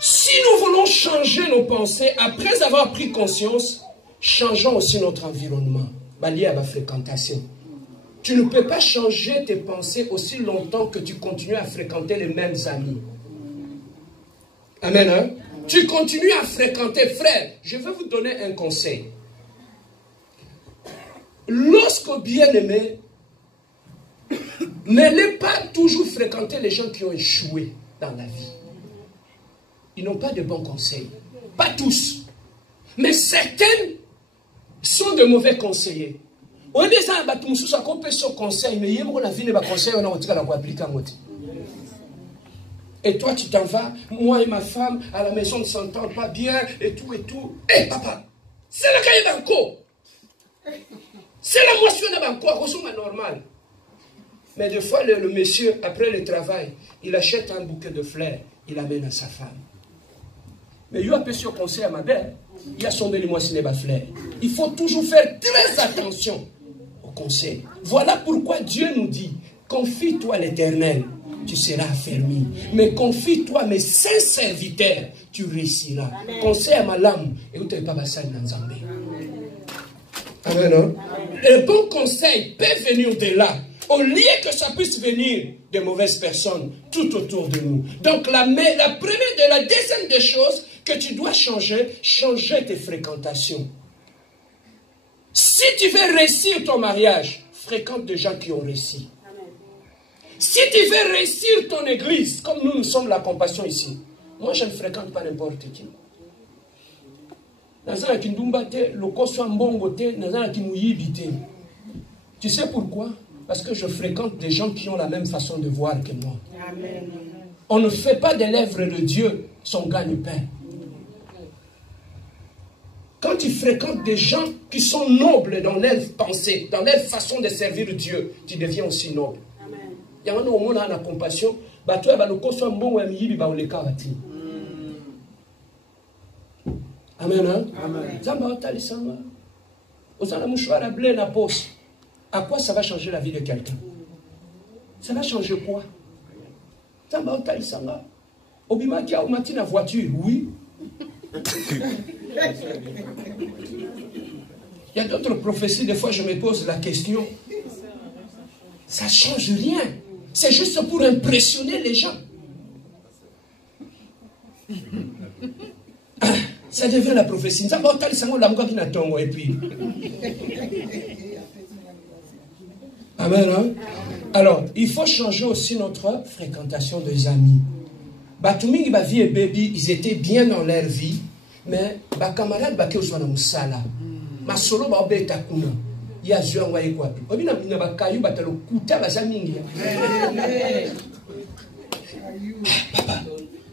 Si nous voulons changer nos pensées, après avoir pris conscience, changeons aussi notre environnement, lié à la fréquentation. Tu ne peux pas changer tes pensées aussi longtemps que tu continues à fréquenter les mêmes amis. Amen. Hein? Tu continues à fréquenter, frère. Je vais vous donner un conseil. Lorsque bien-aimé, n'allez pas toujours fréquenter les gens qui ont échoué dans la vie. Ils n'ont pas de bons conseils. Pas tous. Mais certains sont de mauvais conseillers. On dit ça, on peut se conseiller, mais il y a la vie de conseil, on a appliqué. Et toi, tu t'en vas, moi et ma femme, à la maison, on ne s'entend pas bien, et tout, et tout. Hé, papa, c'est le cas de banco. C'est la motion de banco, c'est normal. Mais des fois, le monsieur, après le travail, il achète un bouquet de fleurs, il amène à sa femme. Mais il y a un peu sur conseil à ma belle, il y a son bel mois cinéma fleurs. Il faut toujours faire très attention au conseil. Voilà pourquoi Dieu nous dit, confie-toi à l'Éternel, tu seras affermi. Mais confie-toi à mes saints serviteurs, tu réussiras. Amen. Conseil à ma lame, et vous ne pas passer dans Zambé. Amen. Hein? Un bon conseil peut venir de là, au lieu que ça puisse venir de mauvaises personnes tout autour de nous. Donc la première de la deuxième des choses que tu dois changer tes fréquentations. Si tu veux réussir ton mariage, fréquente des gens qui ont réussi. Si tu veux réussir ton église, comme nous sommes la compassion ici, moi je ne fréquente pas n'importe qui. Tu sais pourquoi? Parce que je fréquente des gens qui ont la même façon de voir que moi. Amen. On ne fait pas des lèvres de Dieu son gagne-pain. Quand tu fréquentes des gens qui sont nobles dans leur pensée, dans leur façon de servir Dieu, tu deviens aussi noble. Il y a un moment où on a la compassion, amen. Hein? Amen. À quoi ça va changer la vie de quelqu'un? Ça va changer quoi? Obimakia ou matin la voiture, oui. Il y a d'autres prophéties, des fois je me pose la question. Ça ne change rien. C'est juste pour impressionner les gens. Ça devient la prophétie. Et puis. Amen. Hein? Alors, il faut changer aussi notre fréquentation des amis. Batuming Bavi et Baby, ils étaient bien dans leur vie, mais les camarades Baki Oswana Moussala, ma solo Babeta Kuna, il y a Juan Waïkwapi. Obina Bakayu Batalo Kuta Bazamingi. Papa,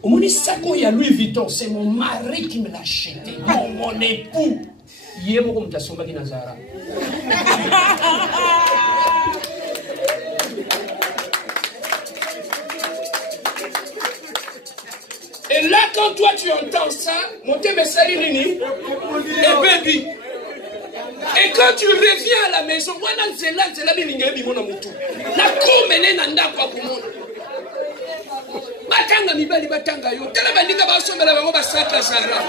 au moins, il y a Louis Vuitton, c'est mon mari qui me l'a acheté, mon époux. Il est mon comme ta somba qui Nazara. Et là, quand toi tu entends ça, montez mes salinini et baby. Et quand tu reviens à la maison, moi, c'est là, la comène nanda quoi pour moi. Batanga mibali batanga yo, tela bandika ba somela bango ba saka sara.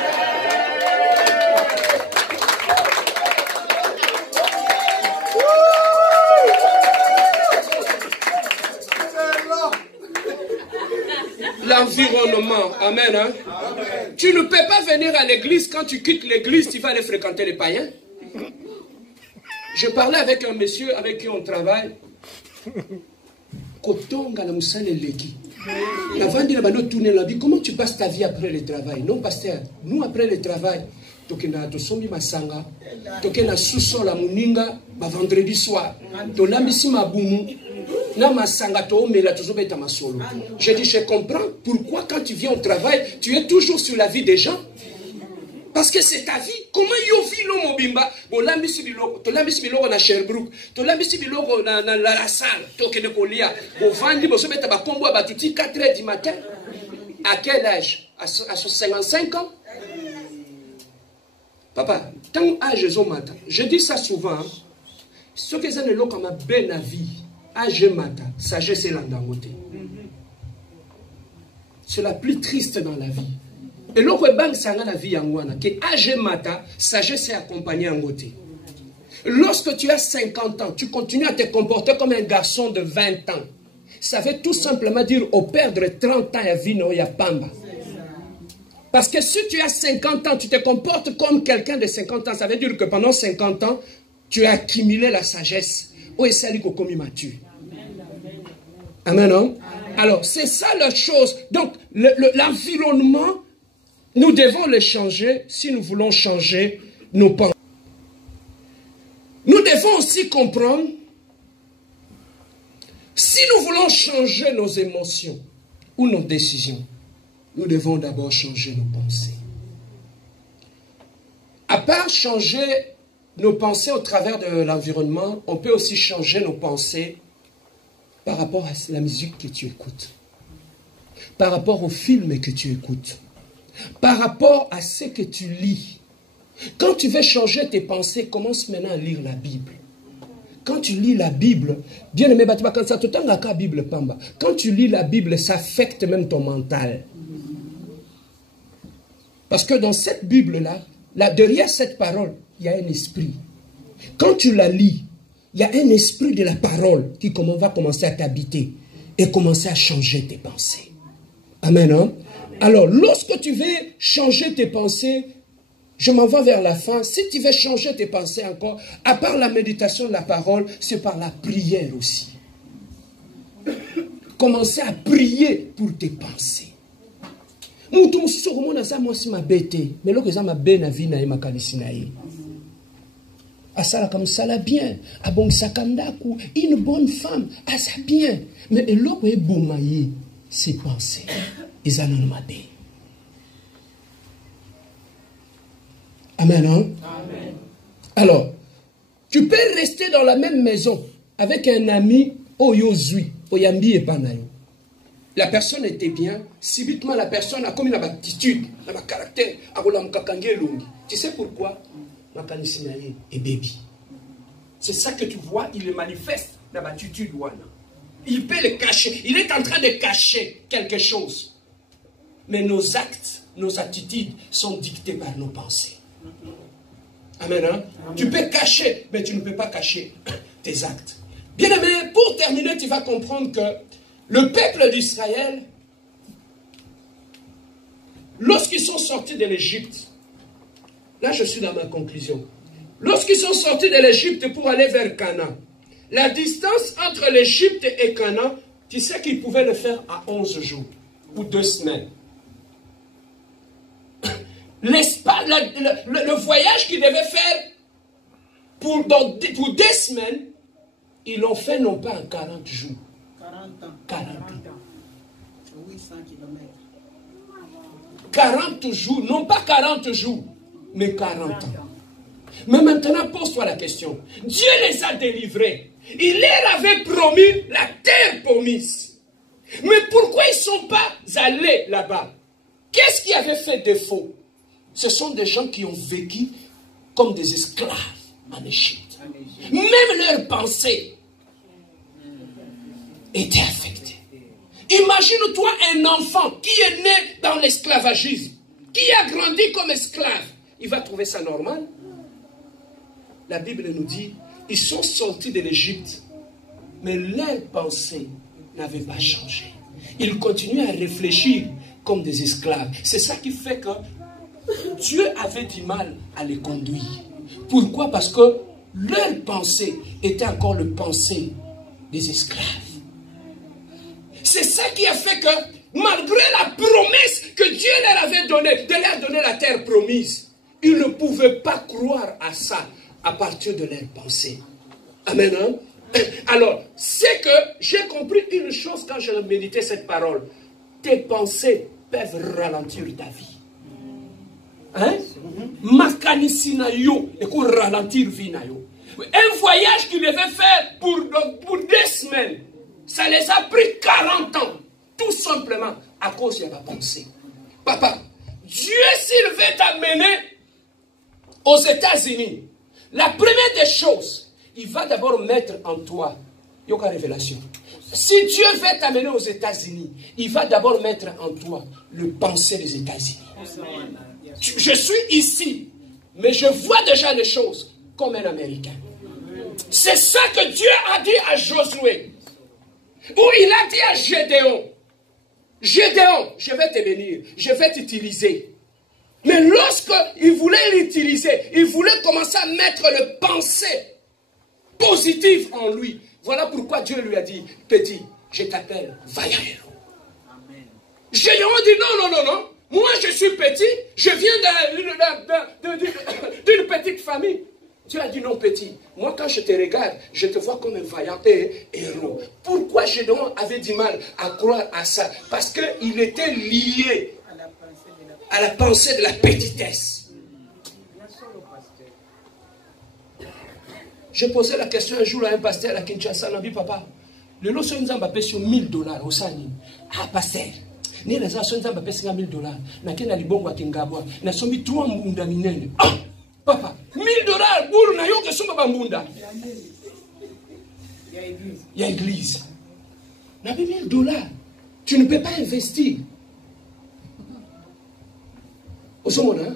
L'environnement, amen, hein? Amen. Tu ne peux pas venir à l'église, quand tu quittes l'église, tu vas aller fréquenter les païens. Je parlais avec un monsieur avec qui on travaille. Comment tu passes ta vie après le travail? Non, pasteur, nous après le travail, vendredi soir, je dis, je comprends pourquoi quand tu viens au travail, tu es toujours sur la vie des gens. Parce que c'est ta vie. Comment tu vis le mobimba? Tu l'ambis biloko na Sherbrooke, tu l'ambis biloko na la salle, tu kene kolia, tu vandi, tu mets ta combo à 4 h du matin. À quel âge? À 55 ans? Papa, tant âge au matin. Je dis ça souvent. Ce que c'est le lot comme un bel vie. Âge matin, sagesse et l'andangote. C'est la plus triste dans la vie. Et l'autre banque, c'est la vie en wana. Que âge matin, sagesse et accompagné en côté. Lorsque tu as 50 ans, tu continues à te comporter comme un garçon de 20 ans. Ça veut tout simplement dire au perdre 30 ans à vie, il y a pamba. Parce que si tu as 50 ans, tu te comportes comme quelqu'un de 50 ans. Ça veut dire que pendant 50 ans, tu as accumulé la sagesse. Oh, et ça dit comme immature. Amen, non? Alors, c'est ça la chose. Donc, l'environnement, nous devons le changer si nous voulons changer nos pensées. Nous devons aussi comprendre, si nous voulons changer nos émotions ou nos décisions, nous devons d'abord changer nos pensées. À part changer nos pensées au travers de l'environnement, on peut aussi changer nos pensées par rapport à la musique que tu écoutes, par rapport aux films que tu écoutes, par rapport à ce que tu lis. Quand tu veux changer tes pensées, commence maintenant à lire la Bible. Quand tu lis la Bible, bien aimé, quand tu lis la Bible, ça affecte même ton mental. Parce que dans cette Bible-là, derrière cette parole, il y a un esprit. Quand tu la lis, il y a un esprit de la parole qui va commencer à t'habiter et commencer à changer tes pensées. Amen. Hein? Alors, lorsque tu veux changer tes pensées, je m'en vais vers la fin. Si tu veux changer tes pensées encore, à part la méditation de la parole, c'est par la prière aussi. Commencer à prier pour tes pensées. Mais asala comme ça la bien, abong sakandaku, une bonne femme, asa bien. Mais l'autre est boumaillé, ses pensées. Ils en ont mabé. Amen, hein? Amen. Alors, tu peux rester dans la même maison avec un ami, Oyozui, Oyambi et Panayo. La personne était bien, subitement la personne a comme une attitude, un caractère, tu sais pourquoi? Et baby. C'est ça que tu vois, il le manifeste dans l'attitude. Il peut le cacher. Il est en train de cacher quelque chose. Mais nos actes, nos attitudes sont dictées par nos pensées. Amen. Hein? Amen. Tu peux cacher, mais tu ne peux pas cacher tes actes. Bien aimé, pour terminer, tu vas comprendre que le peuple d'Israël, lorsqu'ils sont sortis de l'Égypte, là, je suis dans ma conclusion. Lorsqu'ils sont sortis de l'Égypte pour aller vers Canaan, la distance entre l'Égypte et Canaan, tu sais qu'ils pouvaient le faire à 11 jours ou 2 semaines. Le voyage qu'ils devaient faire pour 2 semaines, ils l'ont fait non pas en 40 jours. 40 ans. 800 km. 40 jours, non pas 40 jours. Mais 40 ans. Mais maintenant, pose-toi la question. Dieu les a délivrés. Il leur avait promis la terre promise. Mais pourquoi ils ne sont pas allés là-bas? Qu'est-ce qui avait fait défaut? Ce sont des gens qui ont vécu comme des esclaves en Égypte. Même leurs pensées étaient affectées. Imagine-toi un enfant qui est né dans l'esclavagisme, qui a grandi comme esclave. Il va trouver ça normal. La Bible nous dit, ils sont sortis de l'Égypte, mais leurs pensées n'avaient pas changé. Ils continuaient à réfléchir comme des esclaves. C'est ça qui fait que Dieu avait du mal à les conduire. Pourquoi? Parce que leurs pensées étaient encore les pensées des esclaves. C'est ça qui a fait que, malgré la promesse que Dieu leur avait donnée, de leur donner la terre promise, ils ne pouvaient pas croire à ça à partir de leurs pensées. Amen. Hein? Alors, c'est que j'ai compris une chose quand j'ai médité cette parole. Tes pensées peuvent ralentir ta vie. Hein? Makanisina yo, et qu'on ralentir vie na yo. Un voyage qu'ils devaient faire pour 2 semaines, ça les a pris 40 ans. Tout simplement à cause de la pensée. Papa, Dieu s'il veut t'amener aux États-Unis, la première des choses, il va d'abord mettre en toi, yoka révélation. Si Dieu veut t'amener aux États-Unis, il va d'abord mettre en toi le pensée des États-Unis. Je suis ici, mais je vois déjà les choses comme un Américain. C'est ça que Dieu a dit à Josué. Ou il a dit à Gédéon, Gédéon, je vais te bénir, je vais t'utiliser. Mais lorsqu'il voulait l'utiliser, il voulait commencer à mettre le pensée positive en lui. Voilà pourquoi Dieu lui a dit, petit, je t'appelle vaillant héros. Gédéon dit, non. Moi, je suis petit, je viens d'une petite famille. Dieu a dit, non, petit. Moi, quand je te regarde, je te vois comme un vaillant héros. Pourquoi Gédéon avait du mal à croire à ça? Parce qu'il était lié à la pensée de la petitesse. Je posais la question un jour à un pasteur à Kinshasa, il m'a dit, papa, le lot sur nous a sur $1000 au Sani. Ah, pasteur. Ni les gens ont payé $1000. Na kena libongo akingabwa. Na sombi 3 mbunda minene. Ah, papa, $1000 bulu na yoke somba bambunda. Il y a église. Na $1000. Tu ne peux pas investir. Osomona,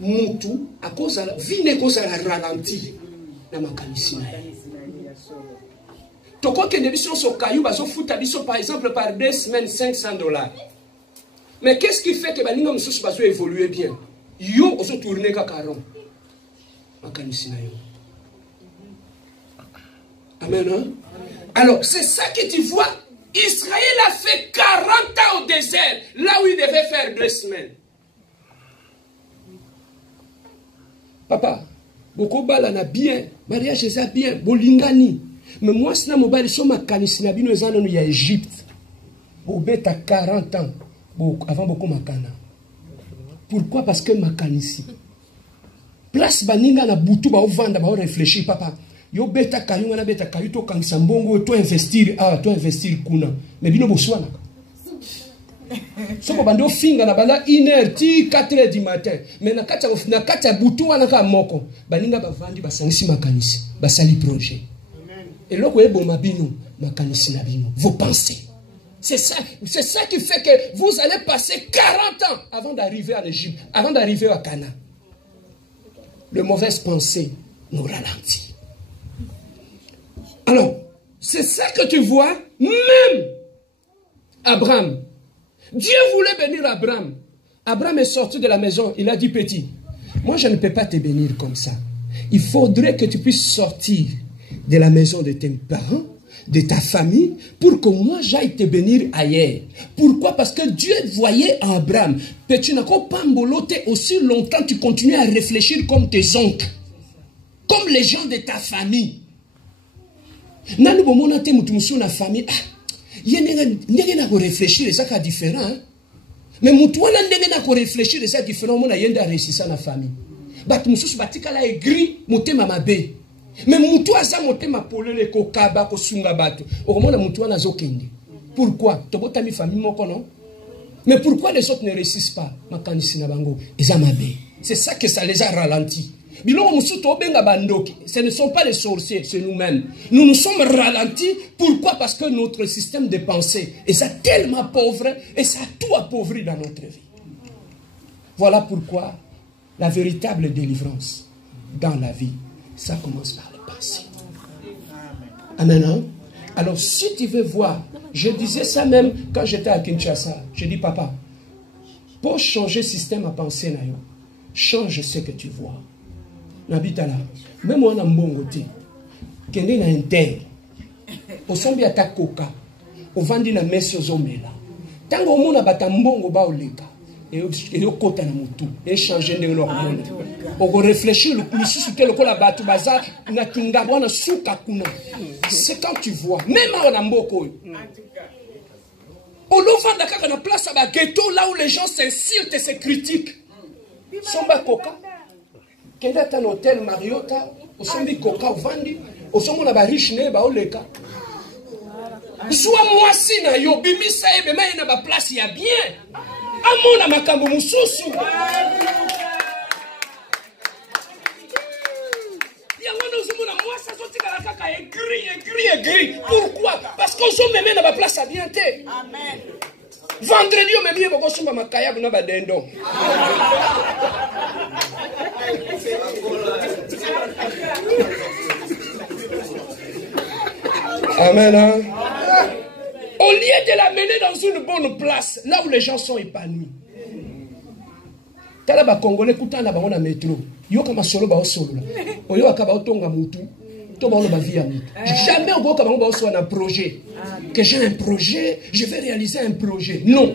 mutu à cause de la vie ne cause la ralenti na makanisi na. Toko que nous sommes sur Caillou, par exemple par 2 semaines $500. Mais qu'est-ce qui fait que nous sommes évoluer bien? Yo, on se tourne comme caron. Amen. Hein? Alors, c'est ça que tu vois. Israël a fait 40 ans au désert, là où il devait faire 2 semaines. Papa, beaucoup balana bien, mariage est bien, bolingani. Mais moi, si je suis en Égypte, je 40 ans avant beaucoup makana. Pourquoi? Parce que makanisi. Place baninga na butu ba ovanda ba réfléchir papa. Yo beta kayunga na beta kayuto kangisa mbongo to investir kuna. Mais bino boswana. Soko bando finga na bala 1h 4h du matin. Mais na kata butu wana ka moko. Baninga bavandi basangisi makanisi, basali projet. Et là, vos pensées. C'est ça qui fait que vous allez passer 40 ans avant d'arriver en Égypte, avant d'arriver à Canaan. Le mauvaises pensées nous ralentit. Alors, c'est ça que tu vois, même Abraham. Dieu voulait bénir Abraham. Abraham est sorti de la maison, il a dit, petit, moi je ne peux pas te bénir comme ça. Il faudrait que tu puisses sortir de la maison de tes parents, de ta famille, pour que moi j'aille te bénir ailleurs. Pourquoi? Parce que Dieu voyait en Abraham. Tu n'as pas mboloté aussi longtemps, tu continues à réfléchir comme tes oncles, comme les gens de ta famille. Nanu bomona te mutu na famille, yene na ko réfléchir, ça ka différent. Mais mutu wana ndenge na ko réfléchir, ça différent, mona yenda réussir na famille. Bat mususu batika la aigri, motema mabe. Mais mutu aza motema polele ko kaba ko sunga bato. Okomona mutu wana zokende. Pourquoi? Tobota mi famille moko non? Mais pourquoi les autres ne réussissent pas? Makanisi na bango, eza mabe. C'est ça que ça les a ralentis. Ce ne sont pas les sorciers, c'est nous-mêmes. Nous nous sommes ralentis. Pourquoi? Parce que notre système de pensée est tellement pauvre et ça a tout appauvri dans notre vie. Voilà pourquoi la véritable délivrance dans la vie, ça commence par les pensées. Amen. Hein? Alors si tu veux voir, je disais ça même quand j'étais à Kinshasa. Je dis, papa, pour changer le système à penser, change ce que tu vois. Nabitala, même moi, je suis kende na inter. Osombi ata koka. Ovandi na mesi ozomela. Tango omona batambongo ba oleka. Et okota na mutu. Et changer de l'hormone. Oko réfléchir le susu te lokola batu baza na kingabwa na suka kuna. C'est quand tu vois, même en mboko. Olovanda kaka na place ba ghetto là où les gens s'insultent et se critiquent. Somba koka. Kenda ta hôtel Mariota, osombi koka vandi, osomona ba riche ne ba oleka. Soit moi si na yo bimisa ebe ma na ba place ya bien. Amona makambo mususu. Yango osomona moi ça sorti kala kaka écrit. Pourquoi? Parce qu'on sont même na ba place ya bien té. Amen. Vendredi on même yebo ko sumba makaya na ba dendo. Amen. Hein? Au lieu de la mener dans une bonne place, là où les gens sont épanouis. Tala ba Congolais kutana ba na métro. Yo kama solo ba solo la. Oyo akaba otonga mutu. To ba ba vie ami. Jamais on va kaba ba so un projet. Que j'ai un projet, je vais réaliser un projet. Non.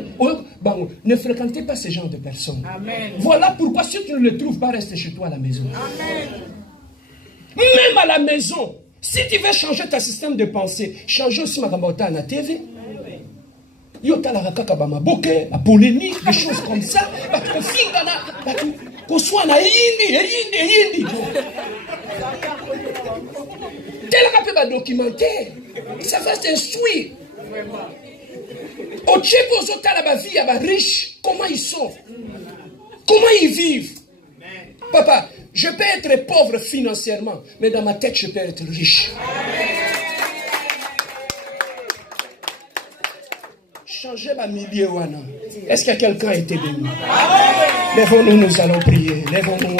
Ne fréquentez pas ce genre de personnes. Amen. Voilà pourquoi si tu ne le trouves pas, reste chez toi à la maison. Amen. Même à la maison, si tu veux changer ta système de pensée, change aussi ma gambota na TV. Yo tala kaka ba maboke, ba polémique, des choses comme ça, ba kofinga na, ba ko soit na yindi. Tel ka ba documentaire, ça va t'instruire. Au Tchèque, aux autres, la vie, à riche, comment ils sont, comment ils vivent. Papa, je peux être pauvre financièrement, mais dans ma tête, je peux être riche. Changer ma milieu, Wana. Est-ce qu'il y a quelqu'un qui a été béni? Lèvons-nous, nous allons prier. Lèvons-nous.